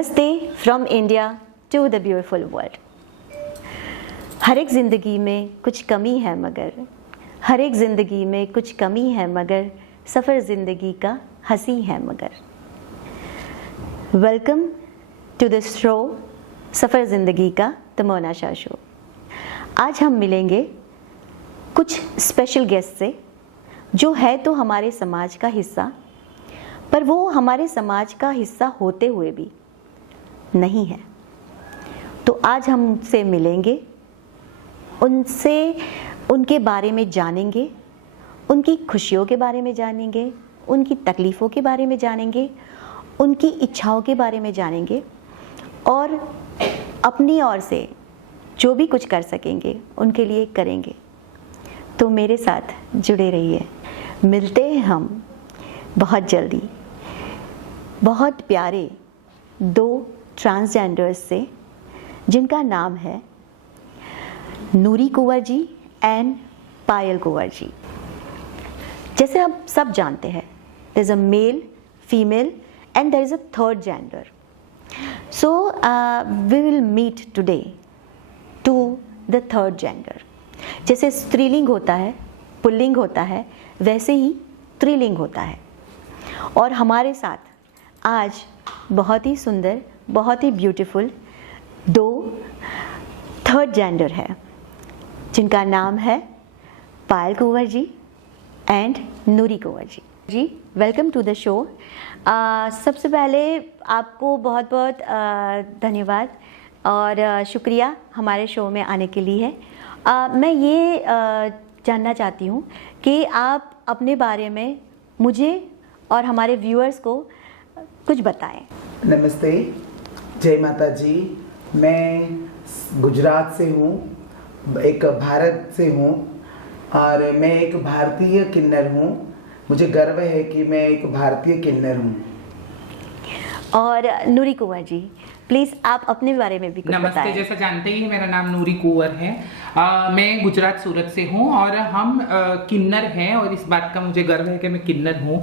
नमस्ते from India to the beautiful world. हर एक ज़िंदगी में कुछ कमी है मगर, हर एक ज़िंदगी में कुछ कमी है मगर, सफ़र ज़िंदगी का हंसी है मगर। Welcome to the show Safar Zindagi Ka the मोनाशा show. आज हम मिलेंगे कुछ स्पेशल गेस्ट से जो है तो हमारे समाज का हिस्सा, पर वो हमारे समाज का हिस्सा होते हुए भी नहीं है। तो आज हम उनसे मिलेंगे, उनसे उनके बारे में जानेंगे, उनकी खुशियों के बारे में जानेंगे, उनकी तकलीफ़ों के बारे में जानेंगे, उनकी इच्छाओं के बारे में जानेंगे और अपनी ओर से जो भी कुछ कर सकेंगे उनके लिए करेंगे। तो मेरे साथ जुड़े रहिए। मिलते हैं हम बहुत जल्दी बहुत प्यारे दो ट्रांसजेंडर्स से जिनका नाम है नूरी कुंवर जी एंड पायल कुंवर जी। जैसे आप सब जानते हैं, there is a male, female and there is a third gender. So we will meet today to the third gender. जैसे स्त्रीलिंग होता है, पुल्लिंग होता है, वैसे ही त्रिलिंग होता है। और हमारे साथ आज बहुत ही सुंदर, बहुत ही ब्यूटीफुल दो थर्ड जेंडर है जिनका नाम है पायल कुंवर जी एंड नूरी कुंवर जी। जी वेलकम टू द शो। सबसे पहले आपको बहुत बहुत धन्यवाद और शुक्रिया हमारे शो में आने के लिए। मैं ये जानना चाहती हूँ कि आप अपने बारे में मुझे और हमारे व्यूअर्स को कुछ बताएं। नमस्ते, जय माता जी। मैं गुजरात से हूँ, एक भारत से हूँ और मैं एक भारतीय किन्नर हूँ। मुझे गर्व है कि मैं एक भारतीय किन्नर हूँ। और नूरी कुंवर जी, प्लीज़ आप अपने बारे में भी कुछ बताएं। नमस्ते, जैसा जानते ही मेरा नाम नूरी कुंवर है। मैं गुजरात सूरत से हूँ और हम किन्नर हैं और इस बात का मुझे गर्व है कि मैं किन्नर हूँ।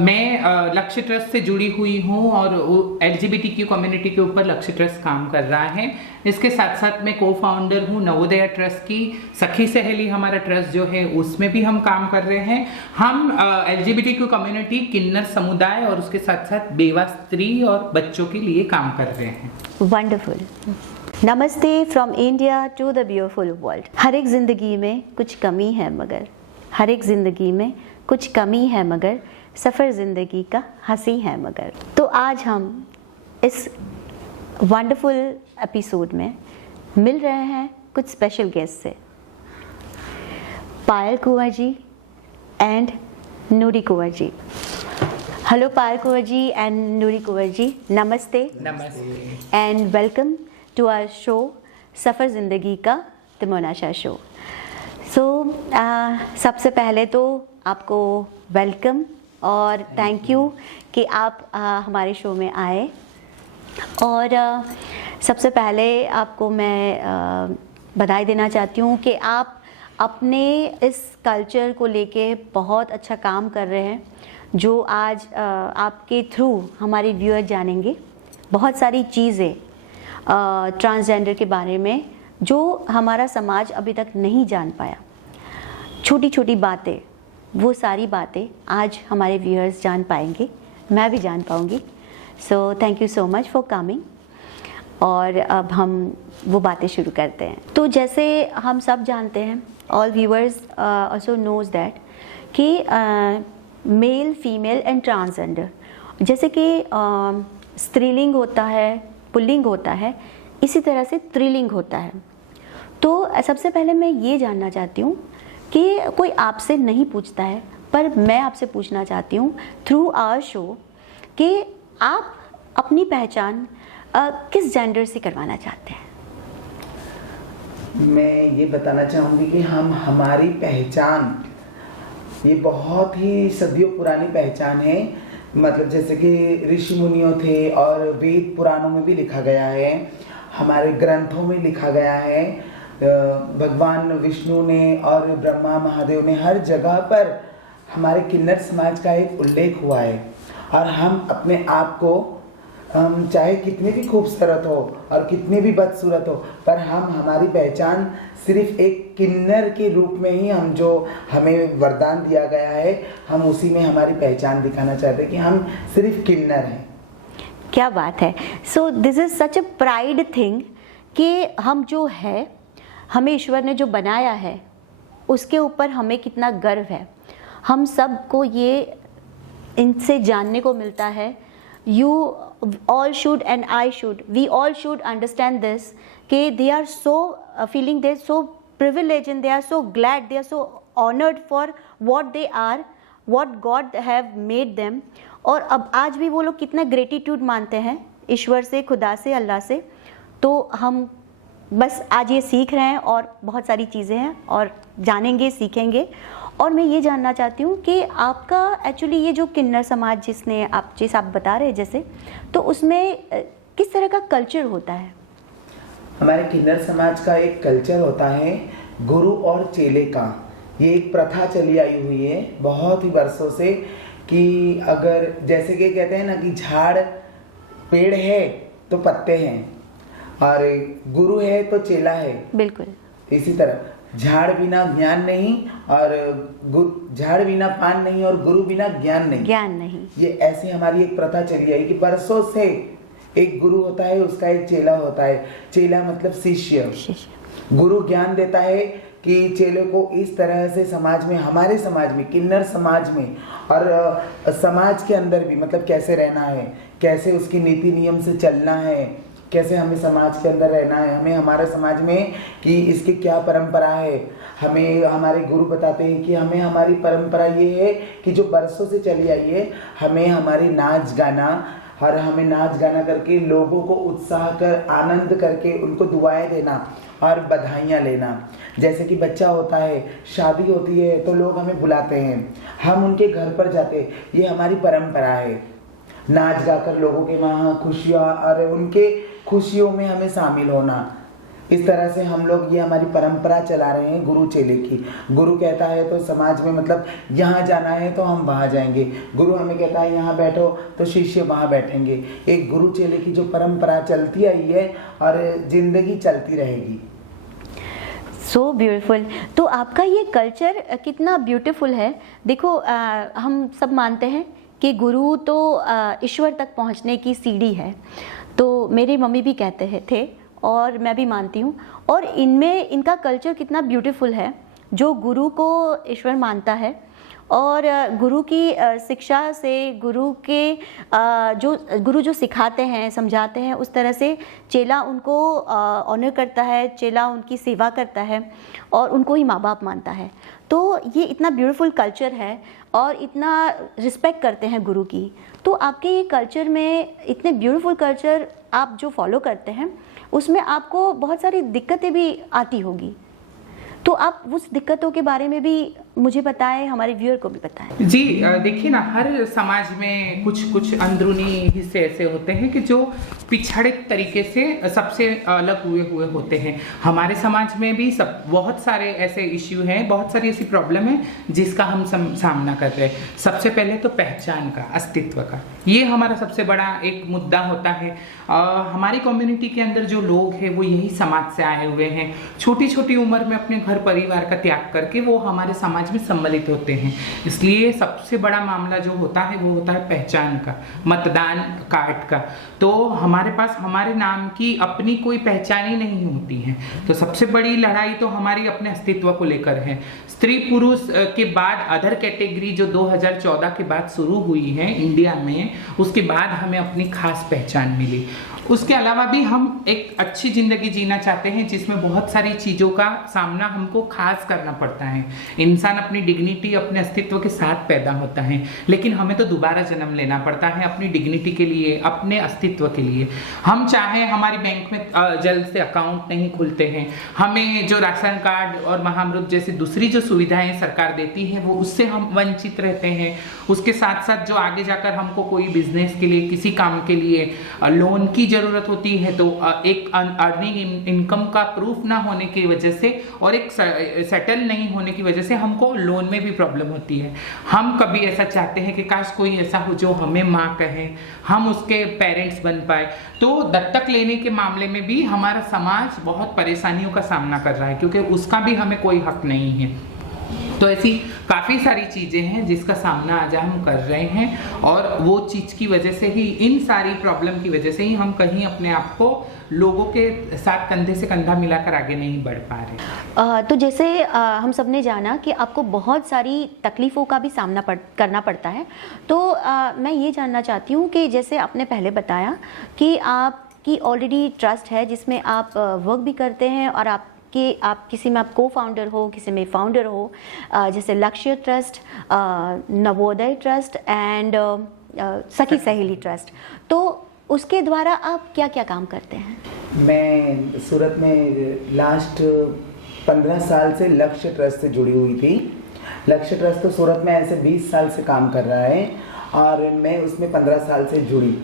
मैं लक्ष्य ट्रस्ट से जुड़ी हुई हूँ और LGBTQ कम्युनिटी के ऊपर लक्ष्य ट्रस्ट काम कर रहा है। इसके साथ साथ मैं को फाउंडर हूँ नवोदया ट्रस्ट की। सखी सहेली हमारा ट्रस्ट जो है उसमें भी हम काम कर रहे हैं। हम LGBTQ कम्युनिटी, किन्नर समुदाय और उसके साथ साथ बेवा स्त्री और बच्चों के लिए काम कर रहे हैं। वंडरफुल। नमस्ते from India to the beautiful world. हर एक ज़िंदगी में कुछ कमी है मगर, हर एक ज़िंदगी में कुछ कमी है मगर, सफ़र ज़िंदगी का हंसी है मगर। तो आज हम इस वंडरफुल एपिसोड में मिल रहे हैं कुछ स्पेशल गेस्ट से, Payal Kunwar ji and Noori Kunwar ji. Hello Payal Kunwar ji and Noori Kunwar ji, नमस्ते। नमस्ते and welcome to our show Safar Zindagi Ka the मोनाशा show. सो सबसे पहले तो आपको वेलकम और थैंक यू कि आप हमारे शो में आए। और सबसे पहले आपको मैं बधाई देना चाहती हूँ कि आप अपने इस कल्चर को लेके बहुत अच्छा काम कर रहे हैं, जो आज आपके थ्रू हमारे व्यूअर जानेंगे बहुत सारी चीज़ें ट्रांसजेंडर के बारे में जो हमारा समाज अभी तक नहीं जान पाया। छोटी छोटी बातें, वो सारी बातें आज हमारे व्यूअर्स जान पाएंगे, मैं भी जान पाऊंगी। So thank you so much for coming. और अब हम वो बातें शुरू करते हैं। तो जैसे हम सब जानते हैं, all viewers also knows that कि मेल, फीमेल एंड ट्रांसजेंडर, जैसे कि स्त्रीलिंग होता है, पुल्लिंग होता है, इसी तरह से त्रिलिंग होता है। तो सबसे पहले मैं ये जानना चाहती हूँ कि कोई आपसे नहीं पूछता है, पर मैं आपसे पूछना चाहती हूँ थ्रू आवर शो कि आप अपनी पहचान किस जेंडर से करवाना चाहते हैं। मैं ये बताना चाहूँगी कि हमारी पहचान ये बहुत ही सदियों पुरानी पहचान है। मतलब जैसे कि ऋषि मुनियों थे और वेद पुराणों में भी लिखा गया है, हमारे ग्रंथों में लिखा गया है। भगवान विष्णु ने और ब्रह्मा महादेव ने हर जगह पर हमारे किन्नर समाज का एक उल्लेख हुआ है और हम अपने आप को हम चाहे कितनी भी खूबसूरत हो और कितनी भी बदसूरत हो, पर हम हमारी पहचान सिर्फ एक किन्नर के रूप में ही हम जो हमें वरदान दिया गया है, हम उसी में हमारी पहचान दिखाना चाहते हैं कि हम सिर्फ किन्नर हैं। क्या बात है। So this is such a pride thing कि हम जो है, हमें ईश्वर ने जो बनाया है उसके ऊपर हमें कितना गर्व है। हम सबको ये इनसे जानने को मिलता है। You all should and I should, we all should understand this कि they are so feeling, they are so privilege and they are so glad, they are so honoured for what they are, what God have made them. और अब आज भी वो लोग कितना gratitude मानते हैं ईश्वर से, खुदा से, अल्लाह से। तो हम बस आज ये सीख रहे हैं और बहुत सारी चीज़ें हैं और जानेंगे, सीखेंगे। और मैं ये जानना चाहती हूँ कि आपका एक्चुअली ये जो किन्नर समाज जिस आप बता रहे हैं जैसे, तो उसमें किस तरह का कल्चर होता है? हमारे किन्नर समाज का एक कल्चर होता है गुरु और चेले का। ये एक प्रथा चली आई हुई है बहुत ही वर्षों से कि अगर जैसे कि कहते हैं ना कि झाड़ पेड़ है तो पत्ते हैं और गुरु है तो चेला है। बिल्कुल इसी तरह झाड़ बिना ज्ञान नहीं और झाड़ बिना पान नहीं और गुरु बिना ज्ञान नहीं। ये ऐसी हमारी एक प्रथा चली आई कि बरसों से एक गुरु होता है, उसका एक चेला होता है। चेला मतलब शिष्य। गुरु ज्ञान देता है कि चेले को इस तरह से समाज में, हमारे समाज में, किन्नर समाज में और समाज के अंदर भी मतलब कैसे रहना है, कैसे उसकी नीति नियम से चलना है, कैसे हमें समाज के अंदर रहना है, हमें हमारे समाज में कि इसकी क्या परंपरा है। हमें हमारे गुरु बताते हैं कि हमें हमारी परंपरा ये है कि जो बरसों से चली आई है, हमें हमारी नाच गाना और हमें नाच गाना करके लोगों को उत्साह कर, आनंद करके उनको दुआएं देना और बधाइयाँ लेना। जैसे कि बच्चा होता है, शादी होती है तो लोग हमें बुलाते हैं, हम उनके घर पर जाते हैं, ये हमारी परंपरा है। नाच गाकर लोगों के वहाँ खुशियाँ और उनके खुशियों में हमें शामिल होना, इस तरह से हम लोग ये हमारी परंपरा चला रहे हैं गुरु चेले की। गुरु कहता है तो समाज में मतलब यहाँ जाना है तो हम वहाँ जाएंगे, गुरु हमें कहता है यहाँ बैठो तो शिष्य वहाँ बैठेंगे। एक गुरु चेले की जो परंपरा चलती आई है और जिंदगी चलती रहेगी। So beautiful. तो आपका ये कल्चर कितना ब्यूटीफुल है। देखो हम सब मानते हैं कि गुरु तो ईश्वर तक पहुंचने की सीढ़ी है, तो मेरी मम्मी भी कहते थे और मैं भी मानती हूँ। और इनमें इनका कल्चर कितना ब्यूटीफुल है, जो गुरु को ईश्वर मानता है और गुरु की शिक्षा से, गुरु जो सिखाते हैं, समझाते हैं, उस तरह से चेला उनको ऑनर करता है, चेला उनकी सेवा करता है और उनको ही माँ बाप मानता है। तो ये इतना ब्यूटीफुल कल्चर है और इतना रिस्पेक्ट करते हैं गुरु की। तो आपके ये कल्चर में, इतने ब्यूटीफुल कल्चर आप जो फॉलो करते हैं, उसमें आपको बहुत सारी दिक्कतें भी आती होगी, तो आप उस दिक्कतों के बारे में भी मुझे बताएं, हमारे व्यूअर को भी बताएं। जी देखिए ना, हर समाज में कुछ अंदरूनी हिस्से ऐसे होते हैं कि जो पिछड़े तरीके से सबसे अलग हुए होते हैं। हमारे समाज में भी बहुत सारे ऐसे इश्यू हैं, बहुत सारी ऐसी प्रॉब्लम है जिसका हम सामना कर रहे हैं। सबसे पहले तो पहचान का, अस्तित्व का, ये हमारा सबसे बड़ा एक मुद्दा होता है। हमारी कम्युनिटी के अंदर जो लोग हैं वो यही समाज से आए हुए हैं। छोटी छोटी उम्र में अपने घर परिवार का त्याग करके वो हमारे समाज में सम्मिलित होते हैं। इसलिए सबसे बड़ा मामला जो होता है वो होता है पहचान का, मतदान कार्ड का। तो हमारे पास हमारे नाम की अपनी कोई पहचान ही नहीं होती है। तो सबसे बड़ी लड़ाई तो हमारी अपने अस्तित्व को लेकर है। स्त्री पुरुष के बाद अदर कैटेगरी जो 2014 के बाद शुरू हुई है इंडिया में, उसके बाद हमें अपनी खास पहचान मिली। उसके अलावा भी हम एक अच्छी जिंदगी जीना चाहते हैं जिसमें बहुत सारी चीज़ों का सामना हमको खास करना पड़ता है। इंसान अपनी डिग्निटी, अपने अस्तित्व के साथ पैदा होता है, लेकिन हमें तो दोबारा जन्म लेना पड़ता है अपनी डिग्निटी के लिए, अपने अस्तित्व के लिए। हम चाहे हमारी बैंक में जल्द से अकाउंट नहीं खुलते हैं, हमें जो राशन कार्ड और महाअमृत जैसी दूसरी जो सुविधाएं सरकार देती है वो उससे हम वंचित रहते हैं। उसके साथ साथ जो आगे जाकर हमको कोई बिजनेस के लिए, किसी काम के लिए लोन की जरूरत होती है, तो एक अर्निंग इनकम का प्रूफ ना होने की वजह से और एक सेटल नहीं होने की वजह से हम हमको लोन में भी प्रॉब्लम होती है। हम कभी ऐसा चाहते हैं कि काश कोई ऐसा हो जो हमें माँ कहे, हम उसके पेरेंट्स बन पाए। तो दत्तक लेने के मामले में भी हमारा समाज बहुत परेशानियों का सामना कर रहा है, क्योंकि उसका भी हमें कोई हक नहीं है। तो ऐसी काफ़ी सारी चीज़ें हैं जिसका सामना आज हम कर रहे हैं, और वो चीज़ की वजह से ही, इन सारी प्रॉब्लम की वजह से ही हम कहीं अपने आप को लोगों के साथ कंधे से कंधा मिलाकर आगे नहीं बढ़ पा रहे। तो जैसे हम सब ने जाना कि आपको बहुत सारी तकलीफ़ों का भी सामना करना पड़ता है, तो मैं ये जानना चाहती हूँ कि जैसे आपने पहले बताया कि आपकी ऑलरेडी ट्रस्ट है जिसमें आप वर्क भी करते हैं, और आप किसी में आप को फाउंडर हो, किसी में फाउंडर हो, जैसे लक्ष्य ट्रस्ट, नवोदय ट्रस्ट एंड सखी सहेली ट्रस्ट। तो उसके द्वारा आप क्या क्या काम करते हैं? मैं सूरत में लास्ट 15 साल से लक्ष्य ट्रस्ट से जुड़ी हुई थी। लक्ष्य ट्रस्ट तो सूरत में ऐसे 20 साल से काम कर रहा है, और मैं उसमें 15 साल से जुड़ी,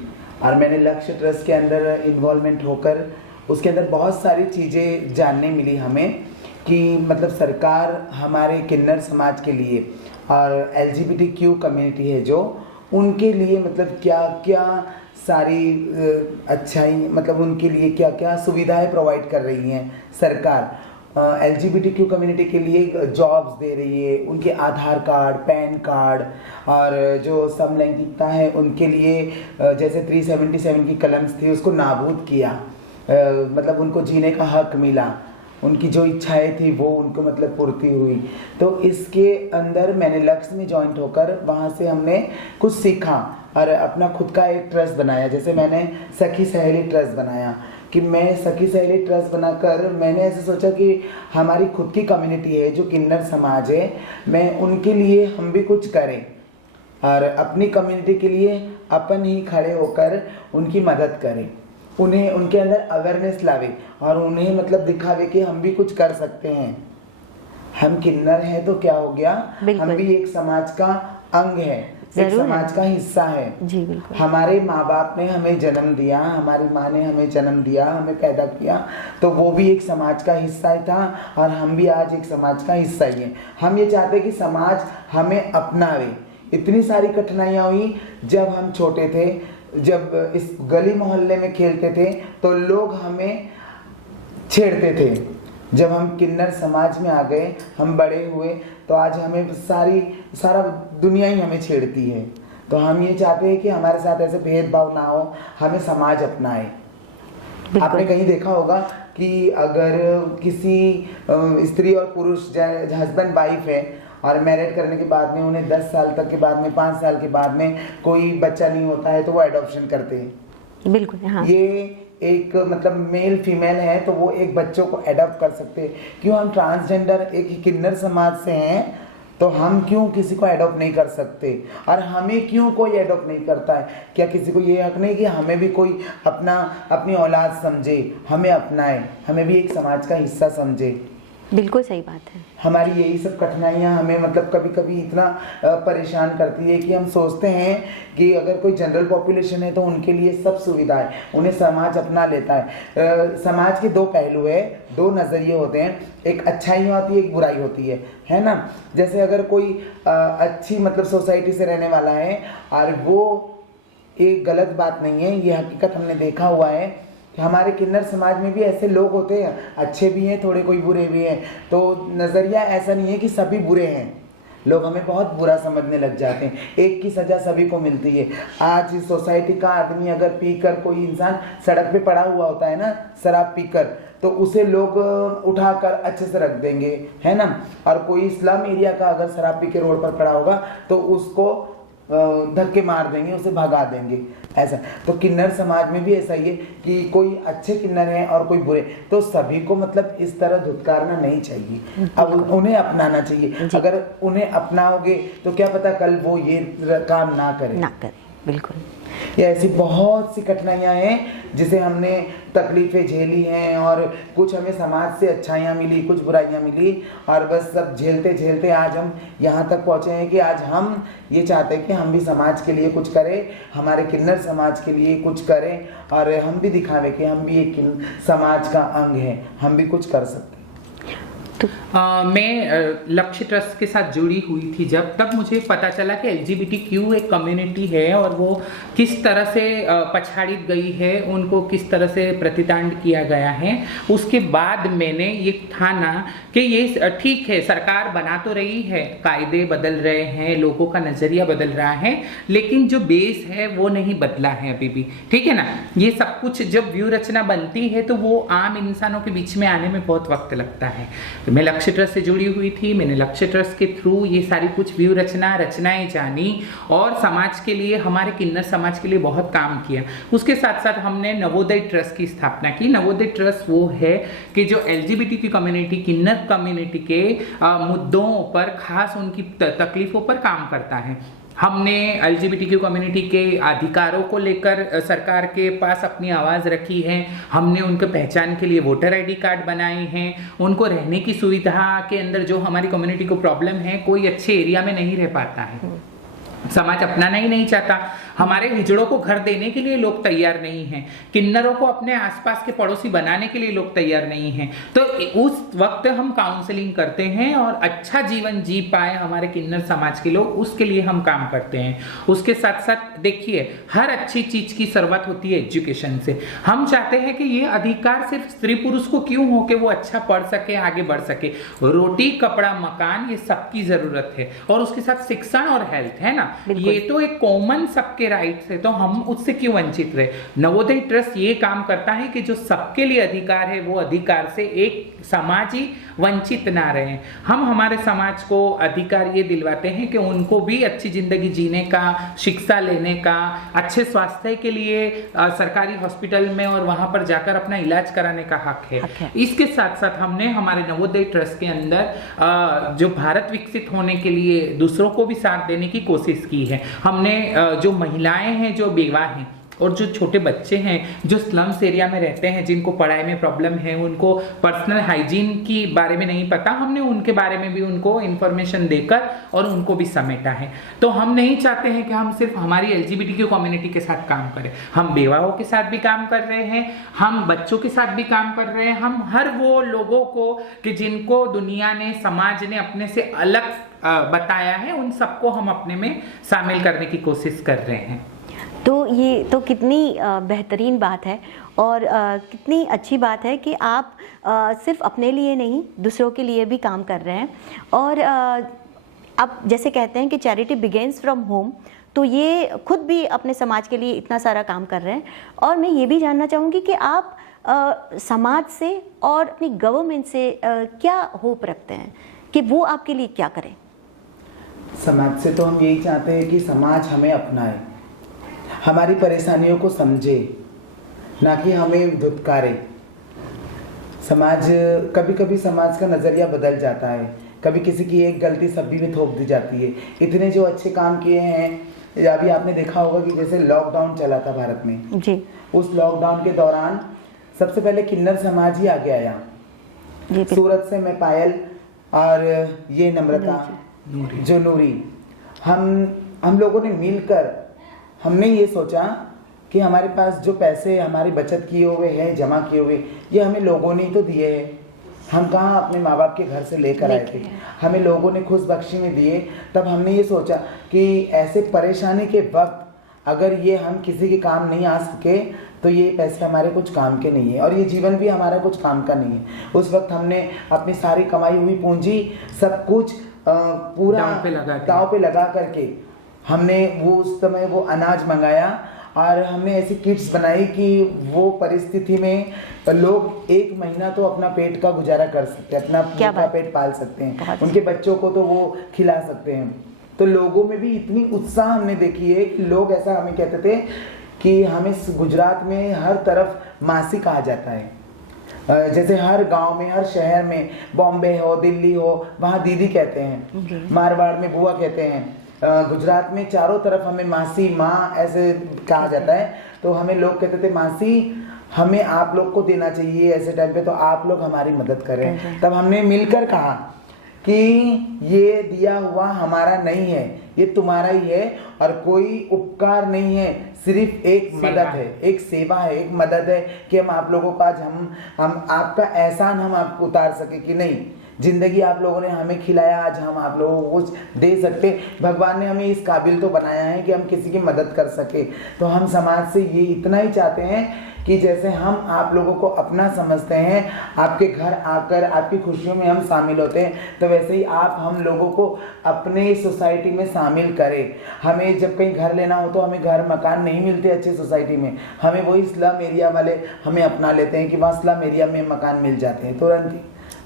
और मैंने लक्ष्य ट्रस्ट के अंदर इन्वॉल्वमेंट होकर उसके अंदर बहुत सारी चीज़ें जानने मिली हमें, कि मतलब सरकार हमारे किन्नर समाज के लिए और LGBTQ कम्युनिटी है जो, उनके लिए मतलब क्या क्या सारी अच्छाई, मतलब उनके लिए क्या क्या सुविधाएं प्रोवाइड कर रही हैं सरकार। LGBTQ कम्युनिटी के लिए जॉब्स दे रही है, उनके आधार कार्ड, पैन कार्ड, और जो समलैंगिकता है उनके लिए जैसे 377 की कलम्स थी उसको नाबूद किया, मतलब उनको जीने का हक मिला, उनकी जो इच्छाएं थी वो उनको मतलब पूर्ति हुई। तो इसके अंदर मैंने लक्ष्य में जॉइंट होकर वहाँ से हमने कुछ सीखा और अपना खुद का एक ट्रस्ट बनाया। जैसे मैंने सखी सहेली ट्रस्ट बनाया, कि मैं सखी सहेली ट्रस्ट बनाकर मैंने ऐसे सोचा कि हमारी खुद की कम्युनिटी है जो किन्नर समाज है, मैं उनके लिए हम भी कुछ करें, और अपनी कम्युनिटी के लिए अपन ही खड़े होकर उनकी मदद करें, उन्हें उनके अंदर अवेयरनेस लावे, और उन्हें मतलब दिखावे कि हम भी कुछ कर सकते हैं। हम किन्नर हैं तो क्या हो गया, हम भी एक समाज का अंग है, एक समाज का हिस्सा है। जी बिल्कुल। हमारे माँ बाप ने हमें जन्म दिया, हमारी माँ ने हमें जन्म दिया, हमें पैदा किया, तो वो भी एक समाज का हिस्सा ही था, और हम भी आज एक समाज का हिस्सा ही है। हम ये चाहते हैं कि समाज हमें अपनावे। इतनी सारी कठिनाइयाँ हुई जब हम छोटे थे, जब इस गली मोहल्ले में खेलते थे तो लोग हमें छेड़ते थे। जब हम किन्नर समाज में आ गए, हम बड़े हुए, तो आज हमें सारा दुनिया ही हमें छेड़ती है। तो हम ये चाहते हैं कि हमारे साथ ऐसे भेदभाव ना हो, हमें समाज अपनाए। आपने कहीं देखा होगा कि अगर किसी स्त्री और पुरुष हस्बैंड वाइफ है और मैरिड करने के बाद में उन्हें 10 साल तक के बाद में, 5 साल के बाद में कोई बच्चा नहीं होता है तो वो एडॉप्शन करते हैं। बिल्कुल, हाँ। ये एक मतलब मेल फीमेल है तो वो एक बच्चों को एडॉप्ट कर सकते हैं। क्यों हम ट्रांसजेंडर एक किन्नर समाज से हैं तो हम क्यों किसी को एडॉप्ट नहीं कर सकते, और हमें क्यों कोई एडॉप्ट नहीं करता है? क्या किसी को ये हक नहीं कि हमें भी कोई अपनी औलाद समझे, हमें अपनाए, हमें भी एक समाज का हिस्सा समझे? बिल्कुल सही बात है। हमारी यही सब कठिनाइयाँ हमें मतलब कभी कभी इतना परेशान करती है कि हम सोचते हैं कि अगर कोई जनरल पॉपुलेशन है तो उनके लिए सब सुविधा है, उन्हें समाज अपना लेता है। समाज के दो पहलू है, दो नज़रिए होते हैं, एक अच्छाई होती है, एक बुराई होती है ना। जैसे अगर कोई अच्छी मतलब सोसाइटी से रहने वाला है और वो एक गलत बात नहीं है, ये हकीकत हमने देखा हुआ है। हमारे किन्नर समाज में भी ऐसे लोग होते हैं, अच्छे भी हैं, थोड़े कोई बुरे भी हैं। तो नज़रिया ऐसा नहीं है कि सभी बुरे हैं, लोग हमें बहुत बुरा समझने लग जाते हैं। एक की सज़ा सभी को मिलती है। आज इस सोसाइटी का आदमी अगर पीकर, कोई इंसान सड़क पे पड़ा हुआ होता है ना शराब पीकर, तो उसे लोग उठाकर अच्छे से रख देंगे, है ना। और कोई स्लम एरिया का अगर शराब पी के रोड पर पड़ा होगा तो उसको धक्के मार देंगे, उसे भगा देंगे, ऐसा। तो किन्नर समाज में भी ऐसा ही है कि कोई अच्छे किन्नर हैं और कोई बुरे, तो सभी को मतलब इस तरह धुतकारना नहीं चाहिए, अब उन्हें अपनाना चाहिए। अगर उन्हें अपनाओगे तो क्या पता कल वो ये काम ना करे। बिल्कुल। ये ऐसी बहुत सी कठिनाइयाँ हैं जिसे हमने तकलीफ़ें झेली हैं, और कुछ हमें समाज से अच्छाइयाँ मिली, कुछ बुराइयाँ मिली, और बस सब झेलते झेलते आज हम यहाँ तक पहुँचे हैं कि आज हम ये चाहते हैं कि हम भी समाज के लिए कुछ करें, हमारे किन्नर समाज के लिए कुछ करें, और हम भी दिखावे कि हम भी एक समाज का अंग हैं, हम भी कुछ कर सकते हैं। मैं लक्ष्य ट्रस्ट के साथ जुड़ी हुई थी जब, तब मुझे पता चला कि LGBTQ एक कम्युनिटी है और वो किस तरह से पछाड़ी गई है, उनको किस तरह से प्रतितांड किया गया है। उसके बाद मैंने ये ठाना कि ये ठीक है, सरकार बना तो रही है, कायदे बदल रहे हैं, लोगों का नज़रिया बदल रहा है, लेकिन जो बेस है वो नहीं बदला है अभी भी, ठीक है ना। ये सब कुछ जब व्यू रचना बनती है तो वो आम इंसानों के बीच में आने में बहुत वक्त लगता है। तो मैं लक्ष्य ट्रस्ट से जुड़ी हुई थी, मैंने लक्ष्य ट्रस्ट के थ्रू ये सारी कुछ व्यू रचनाएं जानी और समाज के लिए, हमारे किन्नर समाज के लिए बहुत काम किया। उसके साथ साथ हमने नवोदय ट्रस्ट की स्थापना की। नवोदय ट्रस्ट वो है कि जो LGBT की कम्युनिटी, किन्नर कम्युनिटी के मुद्दों पर, खास उनकी तकलीफों पर काम करता है। हमने LGBTQ कम्युनिटी के अधिकारों को लेकर सरकार के पास अपनी आवाज़ रखी है। हमने उनके पहचान के लिए वोटर ID कार्ड बनाए हैं। उनको रहने की सुविधा के अंदर जो हमारी कम्युनिटी को प्रॉब्लम है, कोई अच्छे एरिया में नहीं रह पाता है, समाज अपनाना ही नहीं चाहता। हमारे हिजड़ों को घर देने के लिए लोग तैयार नहीं हैं, किन्नरों को अपने आसपास के पड़ोसी बनाने के लिए लोग तैयार नहीं हैं। तो उस वक्त हम काउंसलिंग करते हैं और अच्छा जीवन जी पाए हमारे किन्नर समाज के लोग, उसके लिए हम काम करते हैं। उसके साथ साथ देखिए, हर अच्छी चीज की शुरुआत होती है एजुकेशन से। हम चाहते हैं कि ये अधिकार सिर्फ स्त्री पुरुष को क्यों हो कि वो अच्छा पढ़ सके, आगे बढ़ सके। रोटी, कपड़ा, मकान, ये सबकी जरूरत है, और उसके साथ शिक्षण और हेल्थ, है ना, ये तो एक कॉमन सबके राइट्स है, तो हम उससे क्यों वंचित रहे। नवोदय ट्रस्ट ये काम करता है कि जो सबके लिए अधिकार है, वो अधिकार से एक समाज ही वंचित ना रहे। हम हमारे समाज को अधिकार ये दिलवाते हैं कि उनको भी अच्छी जिंदगी जीने का, शिक्षा लेने का, अच्छे स्वास्थ्य के लिए सरकारी हॉस्पिटल में और वहां पर जाकर अपना इलाज कराने का हक है। इसके साथ साथ हमने हमारे नवोदय ट्रस्ट के अंदर जो भारत विकसित होने के लिए दूसरों को भी साथ देने की कोशिश की है। हमने जो महिलाएं हैं, जो बेवा हैं और जो छोटे बच्चे हैं, जो स्लम्स एरिया में रहते हैं, जिनको पढ़ाई में प्रॉब्लम है, उनको पर्सनल हाइजीन की बारे में नहीं पता, हमने उनके बारे में भी उनको इंफॉर्मेशन देकर और उनको भी समेटा है। तो हम नहीं चाहते हैं कि हम सिर्फ हमारी LGBTQ कम्युनिटी के साथ काम करें, हम बेवाओं के साथ भी काम कर रहे हैं, हम बच्चों के साथ भी काम कर रहे हैं, हम हर वो लोगों को कि जिनको दुनिया ने, समाज ने अपने से अलग बताया है, उन सबको हम अपने में शामिल करने की कोशिश कर रहे हैं। तो ये तो कितनी बेहतरीन बात है और कितनी अच्छी बात है कि आप सिर्फ अपने लिए नहीं, दूसरों के लिए भी काम कर रहे हैं। और अब जैसे कहते हैं कि चैरिटी बिगिंस फ्रॉम होम, तो ये खुद भी अपने समाज के लिए इतना सारा काम कर रहे हैं। और मैं ये भी जानना चाहूँगी कि आप समाज से और अपनी गवर्नमेंट से क्या होप रखते हैं कि वो आपके लिए क्या करें। समाज से तो हम यही चाहते हैं कि समाज हमें अपनाए, हमारी परेशानियों को समझे, ना कि हमें धुतकारे। समाज, कभी कभी समाज का नज़रिया बदल जाता है, कभी किसी की एक गलती सभी में थोप दी जाती है। इतने जो अच्छे काम किए हैं, अभी आपने देखा होगा कि जैसे लॉकडाउन चला था भारत में जी, उस लॉकडाउन के दौरान सबसे पहले किन्नर समाज ही आगे आया। सूरत से मैं पायल और ये नम्रता, जो नूरी, हम लोगों ने मिलकर हमने ये सोचा कि हमारे पास जो पैसे हमारी बचत किए हुए हैं, जमा किए हुए, ये हमें लोगों ने ही तो दिए हैं। हम कहाँ अपने माँ बाप के घर से लेकर आए थे, हमें लोगों ने खुश बख्शी में दिए। तब हमने ये सोचा कि ऐसे परेशानी के वक्त अगर ये हम किसी के काम नहीं आ सके तो ये पैसे हमारे कुछ काम के नहीं है, और ये जीवन भी हमारा कुछ काम का नहीं है। उस वक्त हमने अपनी सारी कमाई हुई पूंजी सब कुछ पूरा दांव पे लगा करके हमने वो उस समय वो अनाज मंगाया, और हमने ऐसी किट्स बनाई कि वो परिस्थिति में लोग 1 महीना तो अपना पेट का गुजारा कर सकते हैं, अपना पेट पाल सकते हैं, उनके बच्चों को तो वो खिला सकते हैं। तो लोगों में भी इतनी उत्साह हमने देखी है कि लोग ऐसा हमें कहते थे कि हमें गुजरात में हर तरफ मासी कहा जाता है। जैसे हर गांव में, हर शहर में, बॉम्बे हो, दिल्ली हो, वहाँ दीदी कहते हैं, मारवाड़ में बुआ कहते हैं, गुजरात में चारों तरफ हमें मासी, माँ ऐसे कहा जाता है। तो हमें लोग कहते थे मासी हमें आप लोग को देना चाहिए ऐसे टाइम पे, तो आप लोग हमारी मदद करें। तब हमने मिलकर कहा कि ये दिया हुआ हमारा नहीं है, ये तुम्हारा ही है, और कोई उपकार नहीं है, सिर्फ एक मदद है, एक सेवा है, एक मदद है कि हम आप लोगों का आज हम आपका एहसान हम आपको उतार सके कि नहीं, जिंदगी आप लोगों ने हमें खिलाया, आज हम आप लोगों को कुछ दे सकते। भगवान ने हमें इस काबिल तो बनाया है कि हम किसी की मदद कर सके। तो हम समाज से ये इतना ही चाहते हैं कि जैसे हम आप लोगों को अपना समझते हैं, आपके घर आकर आपकी खुशियों में हम शामिल होते हैं, तो वैसे ही आप हम लोगों को अपने सोसाइटी में शामिल करें। हमें जब कहीं घर लेना हो तो हमें घर मकान नहीं मिलते अच्छे सोसाइटी में, हमें वही स्लम एरिया वाले हमें अपना लेते हैं कि वहाँ स्लम एरिया में मकान मिल जाते हैं तुरंत ही,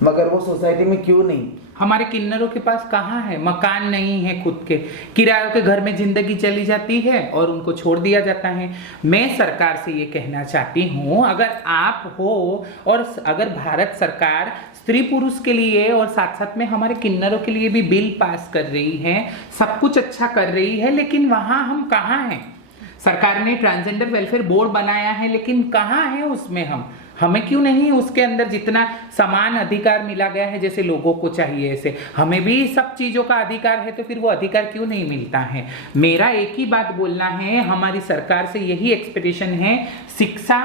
मगर वो सोसाइटी में क्यों नहीं? हमारे किन्नरों के पास कहाँ है, मकान नहीं है खुद के, किरायों के घर में जिंदगी चली जाती है और उनको छोड़ दिया जाता है। मैं सरकार से ये कहना चाहती हूँ, अगर आप हो और अगर भारत सरकार स्त्री पुरुष के लिए और साथ साथ में हमारे किन्नरों के लिए भी बिल पास कर रही है, सब कुछ अच्छा कर रही है, लेकिन वहाँ हम कहाँ हैं? सरकार ने ट्रांसजेंडर वेलफेयर बोर्ड बनाया है, लेकिन कहाँ है उसमें हमें क्यों नहीं उसके अंदर जितना समान अधिकार मिला गया है जैसे लोगों को चाहिए, ऐसे हमें भी सब चीजों का अधिकार है, तो फिर वो अधिकार क्यों नहीं मिलता है? मेरा एक ही बात बोलना है, हमारी सरकार से यही एक्सपेक्टेशन है, शिक्षा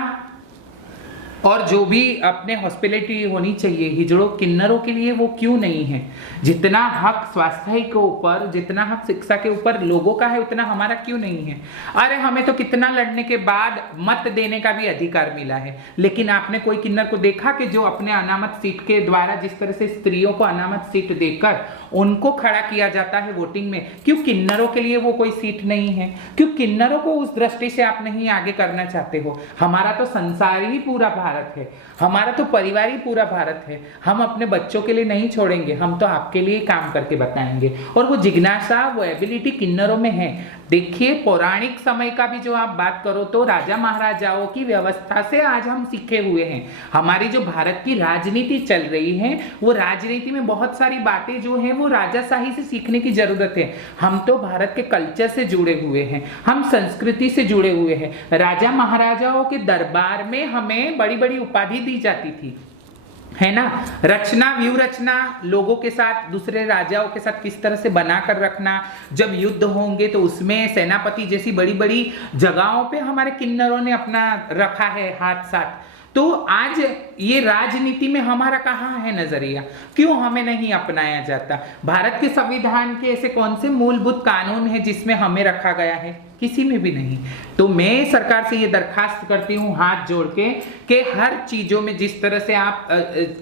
और जो भी अपने हॉस्पिटलिटी होनी चाहिए हिजड़ों किन्नरों के लिए, वो क्यों नहीं है? जितना हक स्वास्थ्य के ऊपर, जितना हक शिक्षा के ऊपर लोगों का है, उतना हमारा क्यों नहीं है? अरे हमें तो कितना लड़ने के बाद मत देने का भी अधिकार मिला है, लेकिन आपने कोई किन्नर को देखा कि जो अपने अनामत सीट के द्वारा जिस तरह से स्त्रियों को अनामत सीट देकर उनको खड़ा किया जाता है वोटिंग में, क्यों किन्नरों के लिए वो कोई सीट नहीं है? क्यों किन्नरों को उस दृष्टि से आप नहीं आगे करना चाहते हो? हमारा तो संसार ही पूरा भारत है, हमारा तो परिवार ही पूरा भारत है। हम अपने बच्चों के लिए नहीं छोड़ेंगे, हम तो आपके लिए काम करके बताएंगे। और वो जिज्ञासा, वो एबिलिटी किन्नरों में है। देखिए, पौराणिक समय का भी जो आप बात करो तो राजा महाराजाओं की व्यवस्था से आज हम सीखे हुए हैं। हमारी जो भारत की राजनीति चल रही है, वो राजनीति में बहुत सारी बातें जो है वो राजाशाही से सीखने की जरूरत है। हम तो भारत के कल्चर से जुड़े हुए हैं, हम संस्कृति से जुड़े हुए हैं। राजा महाराजाओं के दरबार में हमें बड़ी बड़ी उपाधि दी जाती थी, है ना? रचना, व्यू रचना, लोगों के साथ, दूसरे राजाओं के साथ किस तरह से बनाकर रखना, जब युद्ध होंगे तो उसमें सेनापति जैसी बड़ी बड़ी जगहों पे हमारे किन्नरों ने अपना रखा है हाथ साथ। तो आज ये राजनीति में हमारा कहाँ है नजरिया? क्यों हमें नहीं अपनाया जाता? भारत के संविधान के ऐसे कौन से मूलभूत कानून है जिसमें हमें रखा गया है? किसी में भी नहीं। तो मैं सरकार से ये दरखास्त करती हूँ हाथ जोड़ के कि हर चीजों में जिस तरह से आप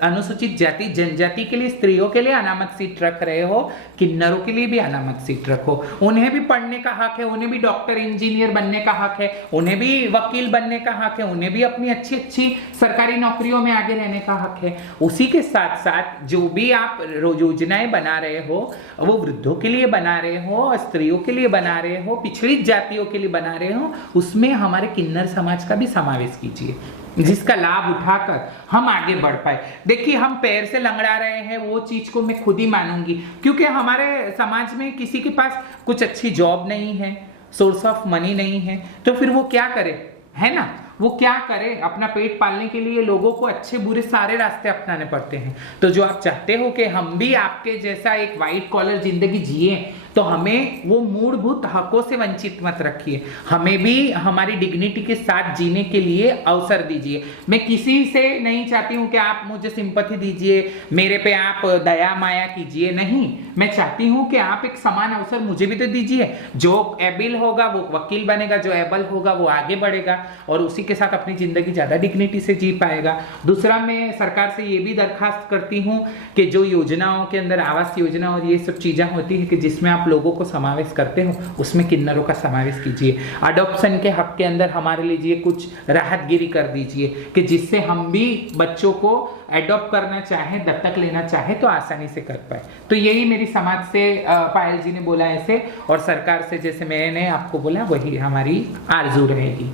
अनुसूचित जाति जनजाति के लिए, स्त्रियों के लिए अनामत सीट रख रहे हो, किन्नरों के लिए भी अनामत सीट रखो। उन्हें भी पढ़ने का हक है, उन्हें भी डॉक्टर इंजीनियर बनने का हक है, उन्हें भी वकील बनने का हक है, उन्हें भी अपनी अच्छी अच्छी सरकारी नौकरियों में आगे रहने का हक है। उसी के साथ साथ जो भी आप योजनाएं बना रहे हो, वो वृद्धों के लिए बना रहे हो, स्त्रियों के लिए बना रहे हो, पिछड़ी जातियों के लिए बना रहे हो, उसमें हमारे किन्नर समाज का भी समावेश कीजिए, जिसका लाभ उठाकर हम आगे बढ़ पाए। देखिए, हम पैर से लंगड़ा रहे हैं, वो चीज को मैं खुद ही मानूंगी, क्योंकि हमारे समाज में किसी के पास कुछ अच्छी जॉब नहीं है, सोर्स ऑफ मनी नहीं है, तो फिर वो क्या करे, है ना? वो क्या करे? अपना पेट पालने के लिए लोगों को अच्छे बुरे सारे रास्ते अपनाने पड़ते हैं। तो जो आप चाहते हो कि हम भी आपके जैसा एक वाइट कॉलर जिंदगी जिए, तो हमें वो मूलभूत हकों से वंचित मत रखिए, हमें भी हमारी डिग्निटी के साथ जीने के लिए अवसर दीजिए। मैं किसी से नहीं चाहती हूँ कि आप मुझे सिंपैथी दीजिए, मेरे पे आप दया माया कीजिए, नहीं। मैं चाहती हूँ कि आप एक समान अवसर मुझे भी तो दीजिए। जो एबल होगा वो वकील बनेगा, जो एबल होगा वो आगे बढ़ेगा और उसी के साथ अपनी जिंदगी ज्यादा डिग्निटी से जी पाएगा। दूसरा, मैं सरकार से ये भी दरखास्त करती हूँ कि जो योजनाओं के अंदर आवास योजना और ये सब चीजें होती है कि जिसमें आप लोगों को समावेश करते हो, उसमें किन्नरों का समावेश कीजिए। अडॉप्शन के हक के अंदर हमारे लिए कुछ राहतगिरी कर दीजिए कि जिससे हम भी बच्चों को एडॉप्ट करना चाहे, दत्तक लेना चाहे तो आसानी से कर पाए। तो यही मेरी समाज से पायल जी ने बोला ऐसे, और सरकार से जैसे मैंने आपको बोला वही हमारी आरजू रहेगी।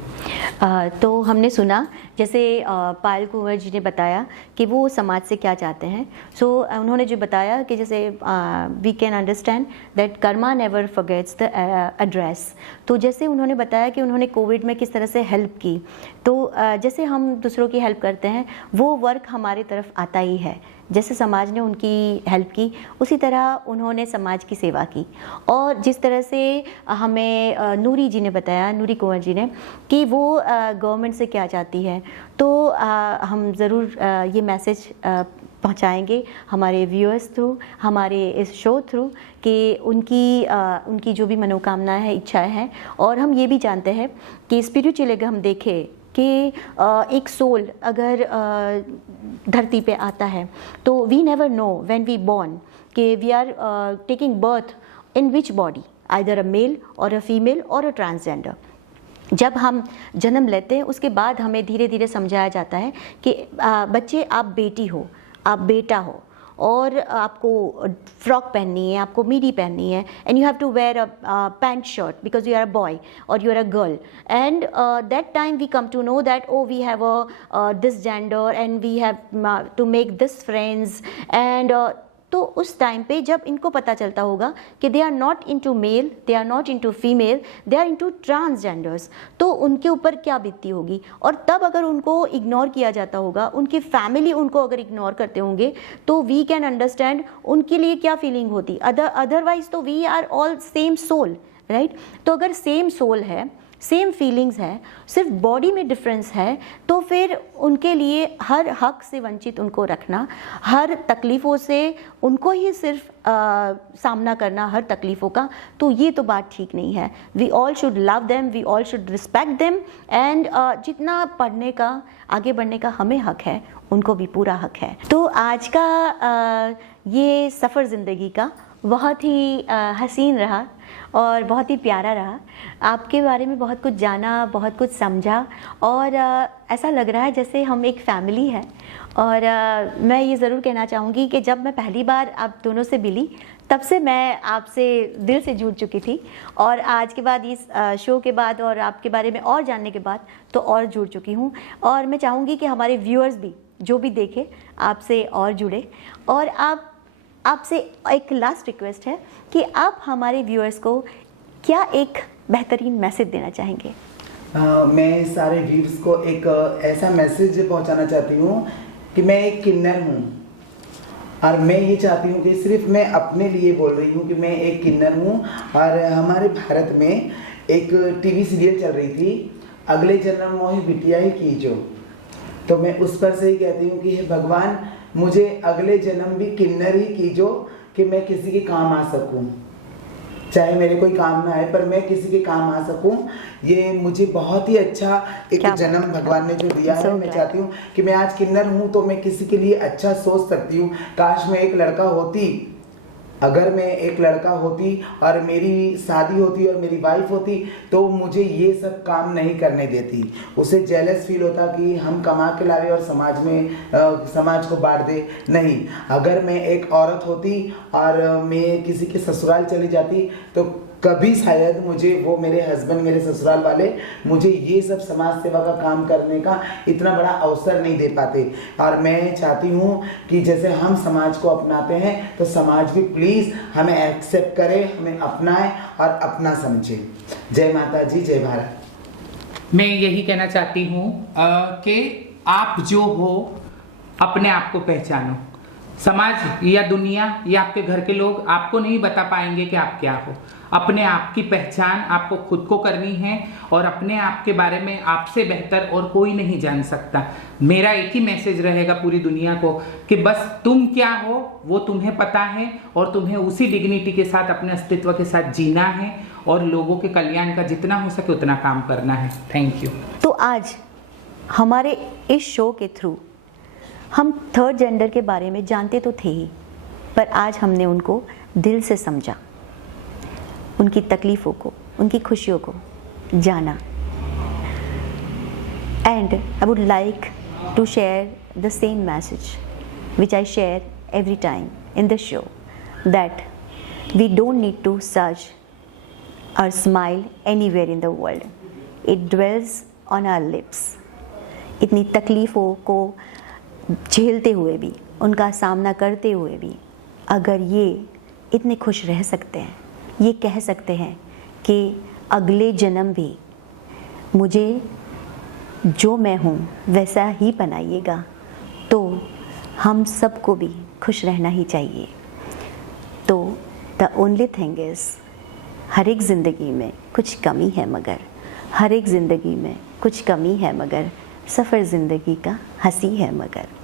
तो हमने सुना जैसे पायल कुंवर जी ने बताया कि वो समाज से क्या चाहते हैं। सो उन्होंने जो बताया कि जैसे we can understand that karma never forgets the address. तो जैसे उन्होंने बताया कि उन्होंने कोविड में किस तरह से हेल्प की, तो जैसे हम दूसरों की हेल्प करते हैं वो वर्क हमारी तरफ आता ही है। जैसे समाज ने उनकी हेल्प की, उसी तरह उन्होंने समाज की सेवा की। और जिस तरह से हमें नूरी जी ने बताया, नूरी कुंवर जी ने, कि वो गवर्नमेंट से क्या चाहती है, तो हम ज़रूर ये मैसेज पहुंचाएंगे हमारे व्यूअर्स थ्रू, हमारे इस शो थ्रू, कि उनकी जो भी मनोकामनाएं हैं, इच्छाएं हैं। और हम ये भी जानते हैं कि स्पिरिचुअली अगर हम देखें कि एक सोल अगर धरती पे आता है तो we never know when we born कि we are taking birth in which body, either a male or a female और अ ट्रांसजेंडर। जब हम जन्म लेते हैं उसके बाद हमें धीरे धीरे समझाया जाता है कि बच्चे आप बेटी हो, आप बेटा हो, और आपको फ्रॉक पहननी है, आपको मिडी पहननी है, and you have to wear a pant shirt because you are a boy or you are a girl. And that time we come to know that oh we have a this gender and we have to make this friends and तो उस time पे जब इनको पता चलता होगा कि they are not into male, they are not into female, they are into transgenders, तो उनके ऊपर क्या बीतती होगी। और तब अगर उनको इग्नोर किया जाता होगा, उनकी फैमिली उनको अगर इग्नोर करते होंगे, तो वी कैन अंडरस्टैंड उनके लिए क्या फीलिंग होती। अदरवाइज तो we are all same soul, right. तो अगर सेम सोल है, सेम फीलिंग्स है, सिर्फ बॉडी में डिफरेंस है, तो फिर उनके लिए हर हक से वंचित उनको रखना, हर तकलीफ़ों से उनको ही सिर्फ सामना करना, हर तकलीफ़ों का, तो ये तो बात ठीक नहीं है। We all should love them, we all should respect them and जितना पढ़ने का, आगे बढ़ने का हमें हक है, उनको भी पूरा हक है। तो आज का ये सफ़र ज़िंदगी का बहुत ही हसीन रहा और बहुत ही प्यारा रहा। आपके बारे में बहुत कुछ जाना, बहुत कुछ समझा, और ऐसा लग रहा है जैसे हम एक फैमिली है। और मैं ये ज़रूर कहना चाहूँगी कि जब मैं पहली बार आप दोनों से मिली, तब से मैं आपसे दिल से जुड़ चुकी थी, और आज के बाद इस शो के बाद और आपके बारे में और जानने के बाद तो और जुड़ चुकी हूँ। और मैं चाहूँगी कि हमारे व्यूअर्स भी जो भी देखे आपसे और जुड़े। और आपसे एक लास्ट रिक्वेस्ट है कि आप हमारे व्यूअर्स को क्या एक बेहतरीन मैसेज देना चाहेंगे। मैं सारे व्यूअर्स को एक ऐसा मैसेज पहुंचाना चाहती हूँ कि मैं एक किन्नर हूँ, और मैं ये चाहती हूँ कि सिर्फ मैं अपने लिए बोल रही हूँ कि मैं एक किन्नर हूँ। और हमारे भारत में एक टीवी सीरियल चल रही थी, अगले जन्म मोहि बिटिया ही कीजो, तो मैं उस पर से ही कहती हूँ कि हे भगवान, मुझे अगले जन्म भी किन्नर ही कीजो कि मैं किसी के काम आ सकूं, चाहे मेरे कोई काम ना आए पर मैं किसी के काम आ सकूं। ये मुझे बहुत ही अच्छा एक जन्म भगवान ने जो दिया है। मैं चाहती हूँ कि मैं आज किन्नर हूँ तो मैं किसी के लिए अच्छा सोच सकती हूँ। काश मैं एक लड़का होती, अगर मैं एक लड़का होती और मेरी शादी होती और मेरी वाइफ होती, तो मुझे ये सब काम नहीं करने देती। उसे जेलस फील होता कि हम कमा के लावे और समाज को बांट दे। नहीं, अगर मैं एक औरत होती और मैं किसी के ससुराल चली जाती, तो कभी शायद मुझे वो मेरे हस्बैंड, मेरे ससुराल वाले मुझे ये सब समाज सेवा का काम करने का इतना बड़ा अवसर नहीं दे पाते। और मैं चाहती हूँ कि जैसे हम समाज को अपनाते हैं तो समाज भी प्लीज़ हमें एक्सेप्ट करे, हमें अपनाए और अपना समझे। जय माता जी, जय भारत। मैं यही कहना चाहती हूँ कि आप जो हो अपने आप को पहचानो। समाज या दुनिया या आपके घर के लोग आपको नहीं बता पाएंगे कि आप क्या हो। अपने आप की पहचान आपको खुद को करनी है, और अपने आप के बारे में आपसे बेहतर और कोई नहीं जान सकता। मेरा एक ही मैसेज रहेगा पूरी दुनिया को कि बस तुम क्या हो वो तुम्हें पता है, और तुम्हें उसी डिग्निटी के साथ, अपने अस्तित्व के साथ जीना है, और लोगों के कल्याण का जितना हो सके उतना काम करना है। Thank you. तो आज हमारे इस शो के थ्रू हम थर्ड जेंडर के बारे में जानते तो थे ही, पर आज हमने उनको दिल से समझा, उनकी तकलीफ़ों को, उनकी खुशियों को जाना। And I would like to share the same message which I share every time in the show, that we don't need to search or smile anywhere in the world, it dwells on our lips. इतनी तकलीफ़ों को झेलते हुए भी, उनका सामना करते हुए भी, अगर ये इतने खुश रह सकते हैं, ये कह सकते हैं कि अगले जन्म भी मुझे जो मैं हूँ वैसा ही बनाइएगा, तो हम सबको भी खुश रहना ही चाहिए। तो द ओनली थिंग इज़, हर एक ज़िंदगी में कुछ कमी है, मगर हर एक ज़िंदगी में कुछ कमी है, मगर सफ़र ज़िंदगी का हंसी है मगर।